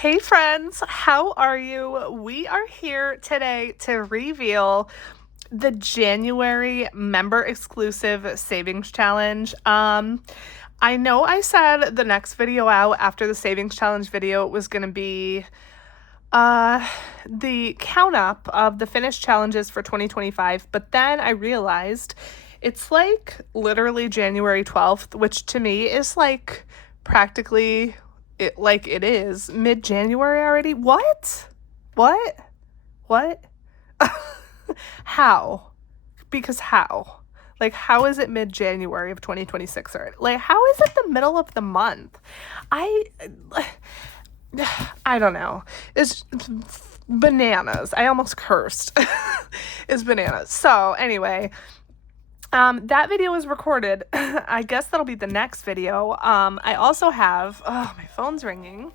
Hey friends, how are you? We are here today to reveal the January member exclusive savings challenge. I know I said the next video out after the savings challenge video was going to be uh the count up of the finished challenges for 2025, but then I realized it's like literally January 12th, which to me is like practically it is mid-January already. What? What? How? Because how? Like, how is it mid-January of 2026 already? Like, how is it the middle of the month? I I don't know. It's bananas. I almost cursed. It's bananas. So anyway, that video was recorded. I guess that'll be the next video. I also have, oh, my phone's ringing.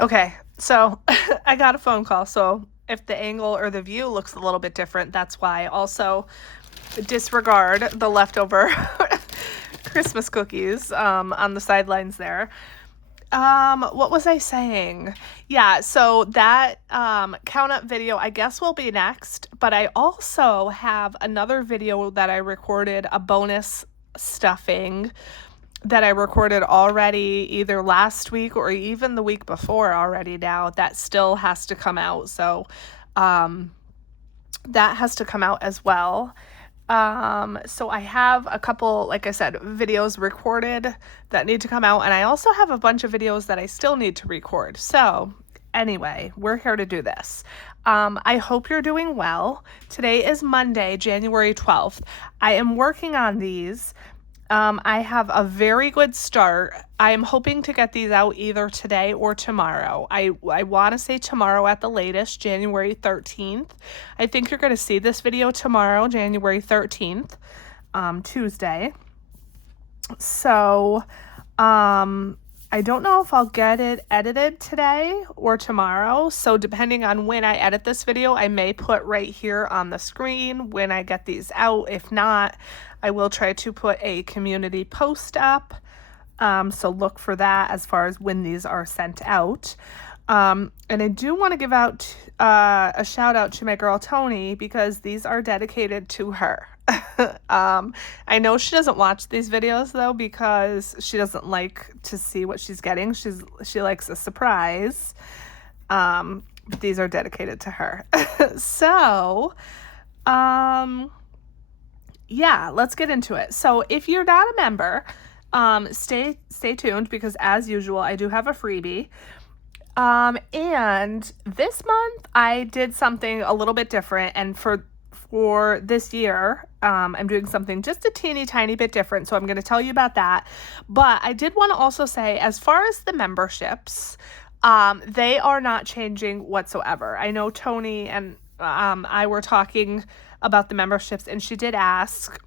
Okay, so I got a phone call. So if the angle or the view looks a little bit different, that's why. Also, disregard the leftover Christmas cookies on the sidelines there. What was I saying? Yeah, so that count up video I guess will be next, but I also have another video that I recorded, a bonus stuffing that I recorded already either last week or even the week before already now that still has to come out. So that has to come out as well. So I have a couple, like I said, videos recorded that need to come out, and I also have a bunch of videos that I still need to record. So anyway, we're here to do this. I hope you're doing well. Today is Monday, January 12th. I am working on these. I have a very good start. I am hoping to get these out either today or tomorrow. I want to say tomorrow at the latest, January 13th. I think you're going to see this video tomorrow, January 13th, Tuesday. So, I don't know if I'll get it edited today or tomorrow. So depending on when I edit this video, I may put right here on the screen when I get these out. If not, I will try to put a community post up. So look for that as far as when these are sent out. And I do want to give out a shout out to my girl Tony because these are dedicated to her. I know she doesn't watch these videos though because she doesn't like to see what she's getting. She likes a surprise. But these are dedicated to her. So, yeah, let's get into it. So if you're not a member, stay tuned because as usual, I do have a freebie. And this month I did something a little bit different, and for this year, I'm doing something just a teeny tiny bit different. So I'm going to tell you about that. But I did want to also say, as far as the memberships, they are not changing whatsoever. I know Tony and I were talking about the memberships, and she did ask,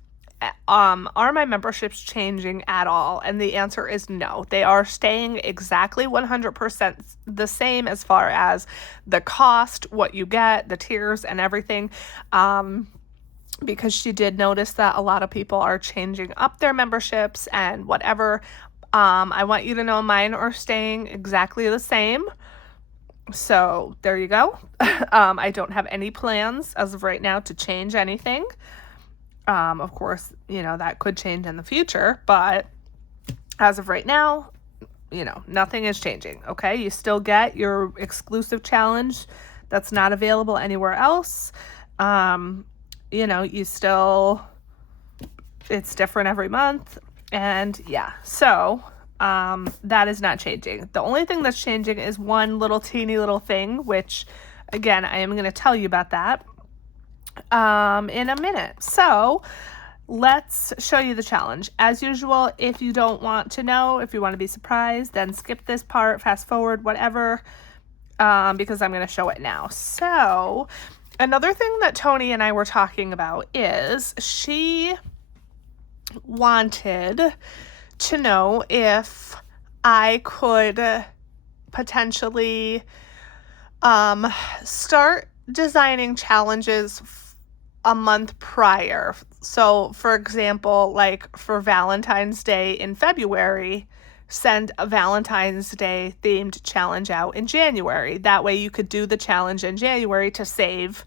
are my memberships changing at all? And the answer is no. They are staying exactly 100% the same as far as the cost, what you get, the tiers, and everything. Because she did notice that a lot of people are changing up their memberships and whatever. I want you to know mine are staying exactly the same. So there you go. I don't have any plans as of right now to change anything. Of course, that could change in the future, but as of right now, nothing is changing. Okay. You still get your exclusive challenge that's not available anywhere else. It's different every month, and yeah, so, that is not changing. The only thing that's changing is one little teeny little thing, which again, I am going to tell you about that in a minute. So let's show you the challenge. As usual, if you don't want to know, if you want to be surprised, then skip this part, fast forward, whatever, because I'm going to show it now. So another thing that Tony and I were talking about is she wanted to know if I could potentially start designing challenges a month prior. So for example, like for Valentine's Day in February, send a Valentine's Day themed challenge out in January. That way you could do the challenge in January to save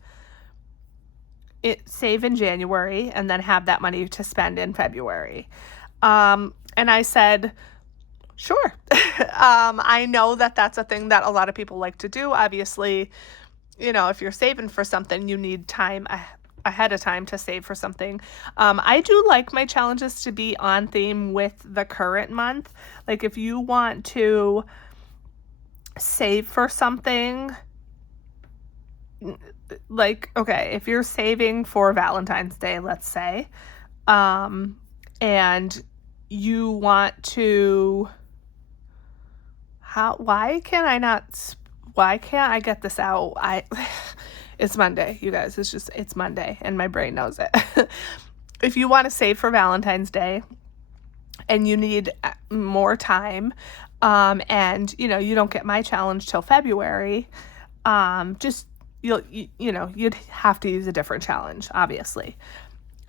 in January and then have that money to spend in February. And I said, sure. I know that that's a thing that a lot of people like to do. Obviously, you know, if you're saving for something, you need time ahead of time to save for something. I do like my challenges to be on theme with the current month. Like if you want to save for something, like, okay, if you're saving for Valentine's Day, let's say, and you want to, why can't I get this out? It's Monday, you guys. It's Monday and my brain knows it. If you want to save for Valentine's Day and you need more time, and you know, you don't get my challenge till February, you'd have to use a different challenge, obviously.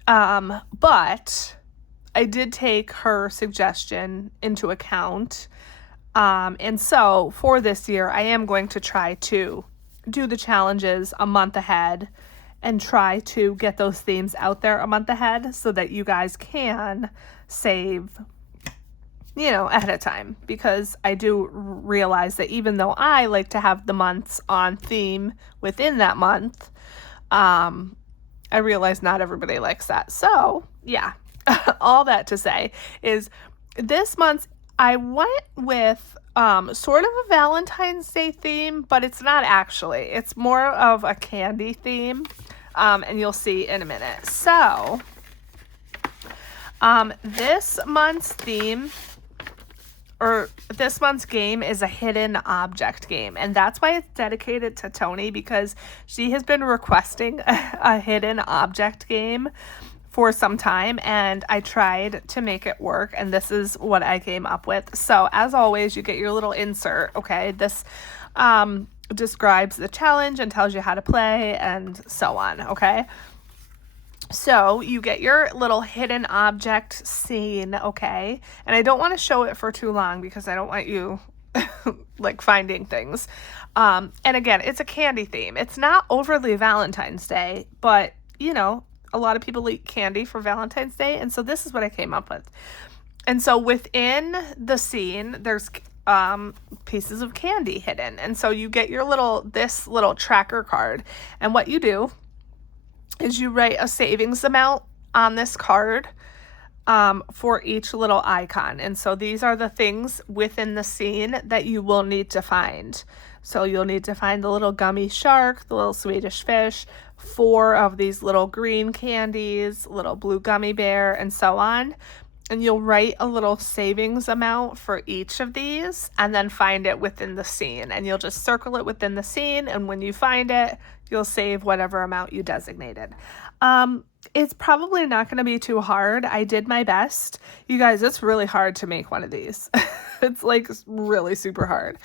But I did take her suggestion into account. And so for this year, I am going to try to do the challenges a month ahead and try to get those themes out there a month ahead so that you guys can save, you know, ahead of time. Because I do realize that even though I like to have the months on theme within that month, I realize not everybody likes that. So yeah, all that to say is this month I went with sort of a Valentine's Day theme, but it's not actually. It's more of a candy theme, and you'll see in a minute. So this month's theme, or this month's game, is a hidden object game, and that's why it's dedicated to Tony, because she has been requesting a hidden object game for some time, and I tried to make it work, and this is what I came up with. So as always, you get your little insert, okay? This describes the challenge and tells you how to play and so on, okay? So you get your little hidden object scene, okay? And I don't want to show it for too long because I don't want you like finding things. And again, it's a candy theme. It's not overly Valentine's Day, but you know, a lot of people eat candy for Valentine's Day, and so this is what I came up with. And so within the scene, there's pieces of candy hidden, and so you get this little tracker card, and what you do is you write a savings amount on this card for each little icon. And so these are the things within the scene that you will need to find. So you'll need to find the little gummy shark, the little Swedish fish, 4 of these little green candies, little blue gummy bear, and so on. And you'll write a little savings amount for each of these and then find it within the scene. And you'll just circle it within the scene, and when you find it, you'll save whatever amount you designated. It's probably not going to be too hard. I did my best. You guys, it's really hard to make one of these. It's like really super hard.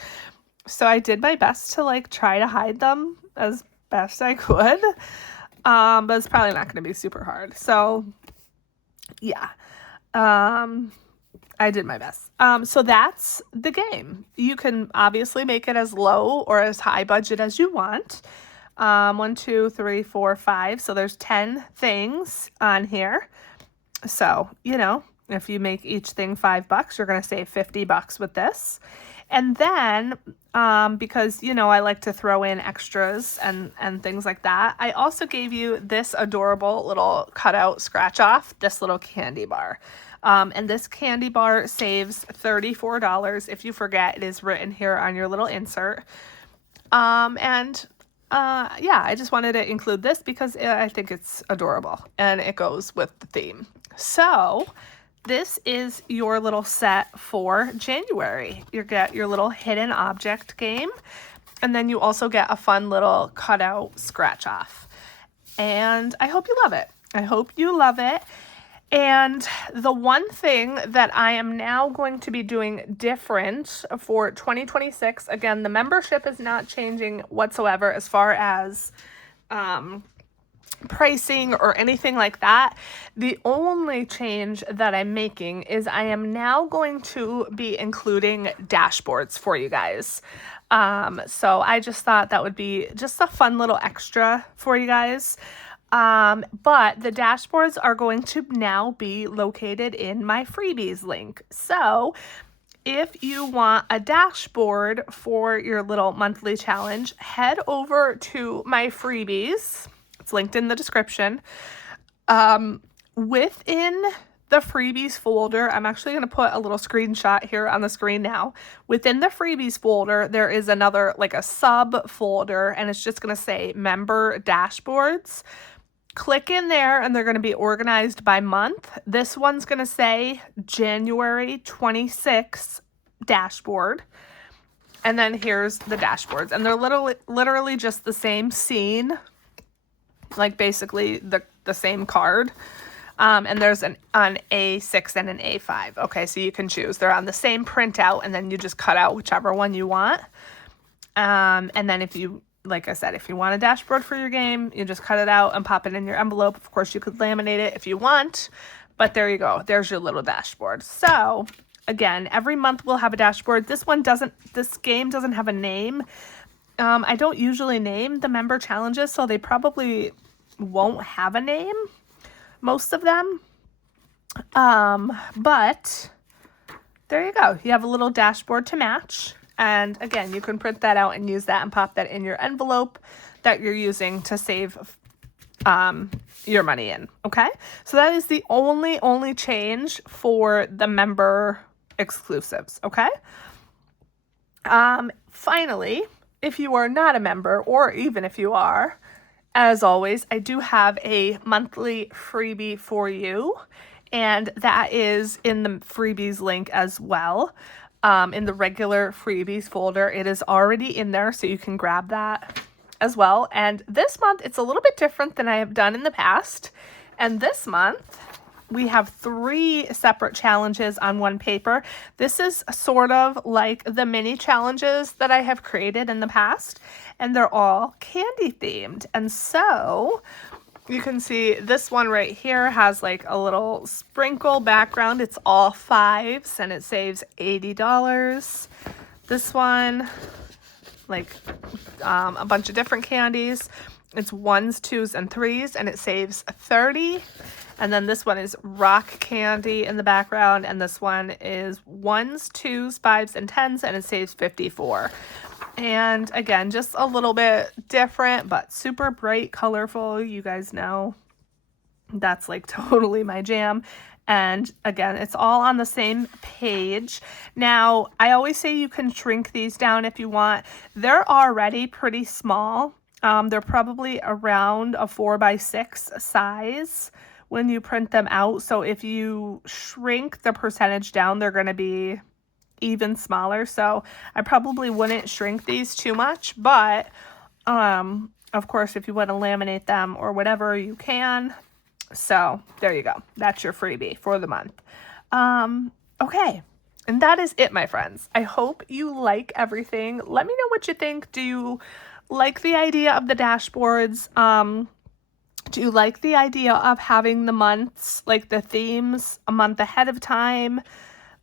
So I did my best to like try to hide them as best I could. But it's probably not going to be super hard. So yeah. I did my best. So that's the game. You can obviously make it as low or as high budget as you want. 1, 2, 3, 4, 5. So there's 10 things on here. So, you know, if you make each thing $5, you're going to save $50 with this. And then, because, you know, I like to throw in extras and things like that, I also gave you this adorable little cutout scratch off, this little candy bar. And this candy bar saves $34. If you forget, it is written here on your little insert. Yeah, I just wanted to include this because I think it's adorable and it goes with the theme. So this is your little set for January. You get your little hidden object game, and then you also get a fun little cutout scratch off. And I hope you love it. I hope you love it. And the one thing that I am now going to be doing different for 2026, again, the membership is not changing whatsoever as far as pricing or anything like that. The only change that I'm making is I am now going to be including dashboards for you guys. So I just thought that would be just a fun little extra for you guys. But the dashboards are going to now be located in my freebies link. So if you want a dashboard for your little monthly challenge, head over to my freebies. It's linked in the description. Within the freebies folder, I'm actually going to put a little screenshot here on the screen now. Within the freebies folder, there is another, like a sub folder, and it's just going to say member dashboards. Click in there and they're going to be organized by month. This one's going to say January 26th dashboard. And then here's the dashboards. And they're literally just the same scene, like basically the same card. And there's an A6 and an A5. Okay, so you can choose. They're on the same printout, and then you just cut out whichever one you want. And then if you, like I said, if you want a dashboard for your game, you just cut it out and pop it in your envelope. Of course, you could laminate it if you want, but there you go. There's your little dashboard. So again, every month we'll have a dashboard. This game doesn't have a name. I don't usually name the member challenges, so they probably won't have a name, most of them. But there you go. You have a little dashboard to match. And again, you can print that out and use that and pop that in your envelope that you're using to save your money in. Okay, so that is the only change for the member exclusives. Okay. Finally, if you are not a member, or even if you are, as always, I do have a monthly freebie for you, and that is in the freebies link as well. In the regular freebies folder, it is already in there, so you can grab that as well. And this month, it's a little bit different than I have done in the past. And this month, we have 3 separate challenges on one paper. This is sort of like the mini challenges that I have created in the past, and they're all candy themed. And so you can see this one right here has like a little sprinkle background. It's all 5s and it saves $80. This one, like a bunch of different candies. It's 1s, 2s, and 3s and it saves $30. And then this one is rock candy in the background, and this one is 1s, 2s, 5s, and 10s, and it saves $54. And again, just a little bit different, but super bright, colorful. You guys know that's like totally my jam. And again, it's all on the same page. Now, I always say you can shrink these down if you want. They're already pretty small. They're probably around a 4x6 size when you print them out. So if you shrink the percentage down, they're going to be even smaller. So I probably wouldn't shrink these too much, but of course, if you want to laminate them or whatever, you can. So there you go. That's your freebie for the month. Okay. And that is it, my friends. I hope you like everything. Let me know what you think. Do you like the idea of the dashboards? Do you like the idea of having the months, like the themes, a month ahead of time?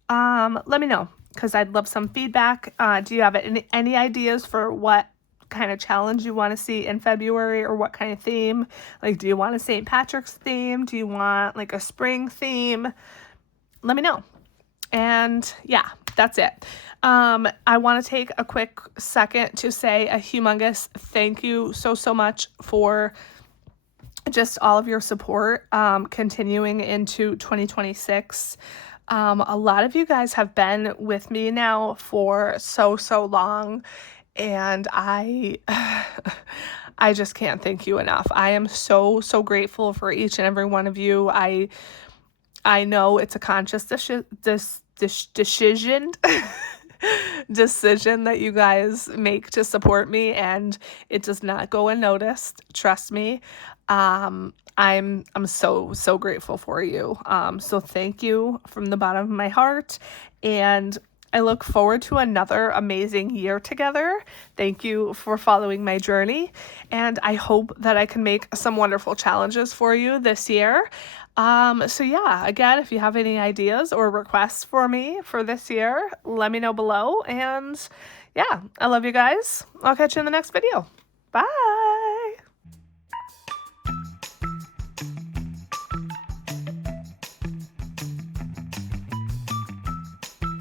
Let me know, because I'd love some feedback. Do you have any ideas for what kind of challenge you want to see in February, or what kind of theme? Like, do you want a St. Patrick's theme? Do you want like a spring theme? Let me know. And yeah, that's it. I want to take a quick second to say a humongous thank you so much for just all of your support continuing into 2026. A lot of you guys have been with me now for so long, and I just can't thank you enough. I am so grateful for each and every one of you. I know it's a conscious decision that you guys make to support me, and it does not go unnoticed. Trust me. I'm so grateful for you. So thank you from the bottom of my heart. And I look forward to another amazing year together. Thank you for following my journey, and I hope that I can make some wonderful challenges for you this year. So yeah, again, if you have any ideas or requests for me for this year, let me know below. And yeah, I love you guys. I'll catch you in the next video. Bye.